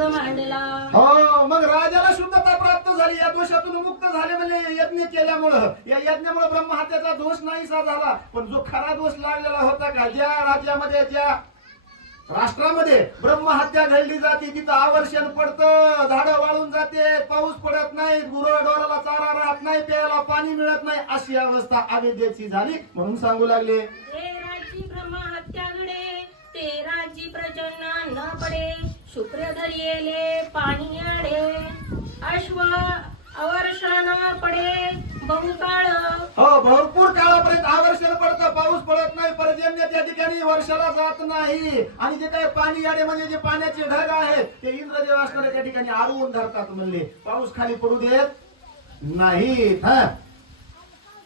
मांडला हो मग राजाला शुद्धता प्राप्त झाली या दोषातून मुक्त झाले म्हणजे यज्ञ केल्यामुळं. या यज्ञामुळे ब्रह्महत्याचा दोष नाहीसा झाला पण जो खरा दोष लागलेला होता का ज्या राज्यामध्ये ज्या राष्ट्रामध्ये ब्रह्महत्या घडली जाते तिथं आवर्षण पडतं झाडं वाळून जाते पाऊस पडत नाही गुरढोराला चारा राहत नाही प्यायला पाणी मिळत नाही अशी अवस्था अविद्येची झाली म्हणून सांगू लागले. हे राज्य ब्रह्म हत्या घडे ते राज्य प्रजन न पडे. शुक्र धरियेले पाणी आडे अश्व अवर्षण पडे बहुकाळ. हो भरपूर काळापर्यंत आवर्षण पडतं पाऊस पडत नाही पर्जन्य त्या ठिकाणी वर्षाला जात नाही. आणि जे काही पाणी याडे म्हणजे जे पाण्याचे ढग आहेत ते इंद्रदेव असणारे त्या ठिकाणी आडवून धरतात म्हणले. पाऊस खाली पडू देत नाहीत हा.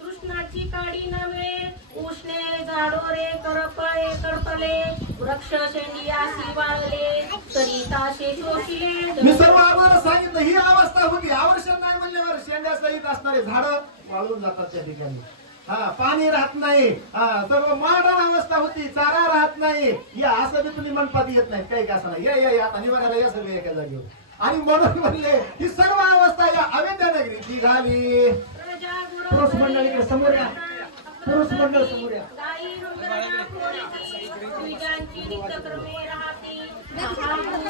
कृष्णाची काडी नव्हे उष्णे झाडोरे करपळे करपले. मी सर्व आम्हाला सांगितलं ही अवस्था होती. आवर्षण नाही म्हणल्यावर शेंड्या सहित असणारे झाड वाळून जातात त्या ठिकाणी. हा पाणी राहत नाही. हा सर्व मॉडर्न अवस्था होती चारा राहत नाही. या असं बी तुम्ही मनपात येत नाही. काही का असं नाही या या या आता निवारायला या सगळे एका जागेवर. आणि म्हणून म्हणले ही सर्व अवस्था या अवेद्य नगरीची झाली. पुरुष मंडळीकडे समोर या. पुरुष मंडळ समोर या. गाई रुंगरडा खोरीची, द्विजांची नित्यक्रमे राहती महापुरुष